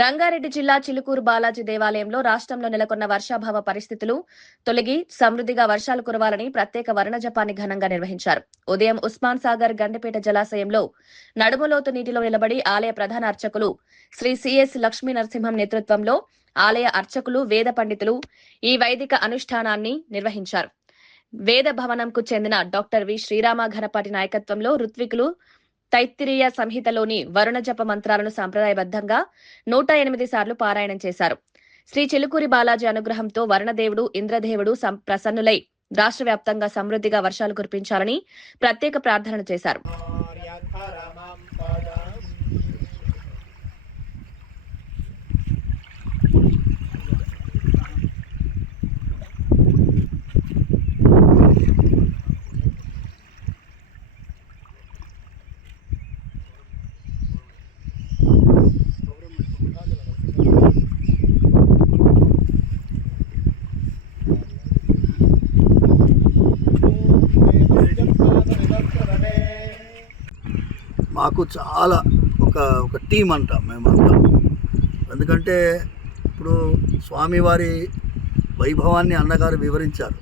రంగారెడ్డి జిల్లా చిలుకూరు బాలాజీ దేవాలయంలో రాష్ట్రంలో నెలకొన్న వర్షాభావ పరిస్థితులు తొలగి సమృద్ధిగా వర్షాలు కురవాలని ప్రత్యేక వర్ణ జపాన్ని ఘనంగా నిర్వహించారు. ఉదయం ఉస్మాన్ సాగర్ గండిపేట జలాశయంలో నడుములోతు నీటిలో నిలబడి ఆలయ ప్రధాన అర్చకులు శ్రీ సిఎస్ లక్ష్మీ నరసింహం నేతృత్వంలో ఆలయ అర్చకులు వేద పండితులు ఈ వైదిక అనుష్ఠానాన్ని నిర్వహించారు. వేద భవనంకు చెందిన డాక్టర్ వి శ్రీరామ ఘనపాటి నాయకత్వంలో ఋత్వికులు తైత్తిరీయ సంహితలోని వరుణ జప మంత్రాలను సంప్రదాయబద్ధంగా 108 సార్లు పారాయణం చేశారు. శ్రీ చిలుకూరి బాలాజీ అనుగ్రహంతో వరుణదేవుడు ఇంద్రదేవుడు ప్రసన్నులై రాష్ట్ర వ్యాప్తంగా సమృద్ధిగా వర్షాలు కురిపించాలని ప్రత్యేక ప్రార్థనలు చేశారు. మాకు చాలా ఒక టీం అంటాం మేమంతా. ఎందుకంటే ఇప్పుడు స్వామివారి వైభవాన్ని అన్నగారు వివరించారు.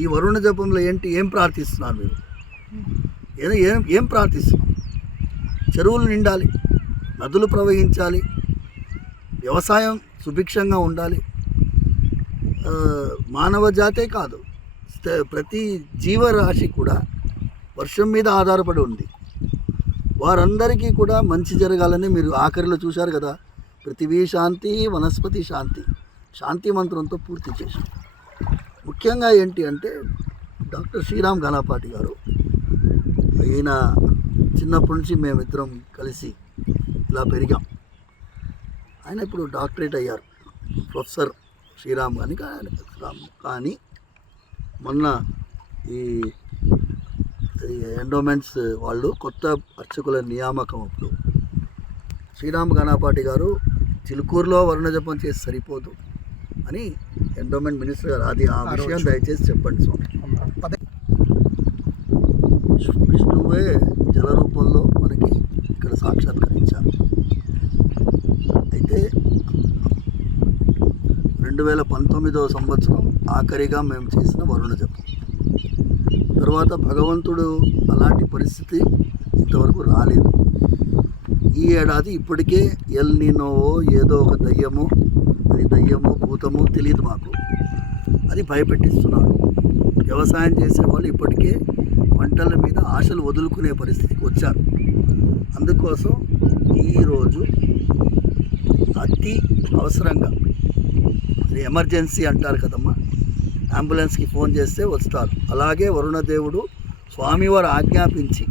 ఈ వరుణ జపంలో ఏం ప్రార్థిస్తున్నారు మీరు? ఏం ప్రార్థిస్తున్నాం? చెరువులు నిండాలి, నదులు ప్రవహించాలి, వ్యవసాయం సుభిక్షంగా ఉండాలి. మానవ జాతే కాదు, ప్రతి జీవరాశి కూడా వర్షం మీద ఆధారపడి ఉంది. వారందరికీ కూడా మంచి జరగాలని మీరు ఆఖరిలో చూశారు కదా. పృథివీ శాంతి, వనస్పతి శాంతి, శాంతి మంత్రంతో పూర్తి చేశాం. ముఖ్యంగా ఏంటి అంటే డాక్టర్ శ్రీరామ్ ఘనపాటి గారు, ఈయన చిన్నప్పటి నుంచి మేమిద్దరం కలిసి ఇలా పెరిగాం. ఆయన ఇప్పుడు డాక్టరేట్ అయ్యారు, ప్రొఫెసర్ శ్రీరామ్ అని. కానీ మొన్న ఈ ఎండోమెంట్స్ వాళ్ళు కొత్త అర్చకుల నియామకం అప్పుడు శ్రీరామ్ ఘనపాటి గారు చిలుకూరులో వరుణ జపం చేసి సరిపోదు అని ఎండోమెంట్ మినిస్టర్ గారు ఆ విషయం దయచేసి చెప్పండి స్వామి. విష్ణువే జల రూపంలో మనకి ఇక్కడ సాక్షాత్కరించారు. అయితే 2019వ సంవత్సరం ఆఖరిగా మేము చేసిన వరుణ జపం తర్వాత భగవంతుడు అలాంటి పరిస్థితి ఇంతవరకు రాలేదు. ఈ ఏడాది ఇప్పటికే ఎల్ నీనోవో ఏదో ఒక దయ్యమో, అది దయ్యమో భూతమో తెలియదు మాకు, అది భయపెట్టిస్తున్నారు. వ్యవసాయం చేసేవాళ్ళు ఇప్పటికే పంటల మీద ఆశలు వదులుకునే పరిస్థితికి వచ్చారు. అందుకోసం ఈరోజు అతి అవసరంగా, ఇది ఎమర్జెన్సీ అంటారు కదమ్మా, అంబులెన్స్కి ఫోన్ చేస్తే వస్తారు. అలాగే వరుణదేవుడు స్వామివారు ఆజ్ఞాపించి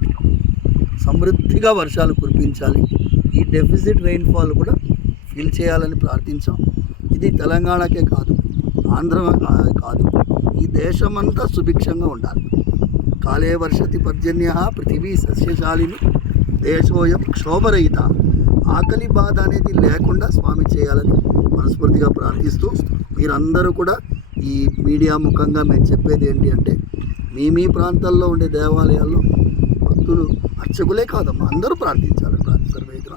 సమృద్ధిగా వర్షాలు కురిపించాలి, ఈ డెఫిసిట్ రెయిన్ఫాల్ కూడా ఫిల్ చేయాలని ప్రార్థించాం. ఇది తెలంగాణకే కాదు, ఆంధ్ర కాదు, ఈ దేశమంతా సుభిక్షంగా ఉండాలి. కాలే వర్షతి పర్జన్య పృథివీ సస్యశాలిని దేశోయం క్షోభరహిత. ఆకలి బాధ అనేది లేకుండా స్వామి చేయాలని మనస్ఫూర్తిగా ప్రార్థిస్తూ, మీరందరూ కూడా ఈ మీడియా ముఖంగా మేము చెప్పేది ఏంటి అంటే, మీ ప్రాంతాల్లో ఉండే దేవాలయాల్లో భక్తులు అర్చకులే కాదమ్మా, అందరూ ప్రార్థించాలి. సర్వేద్ర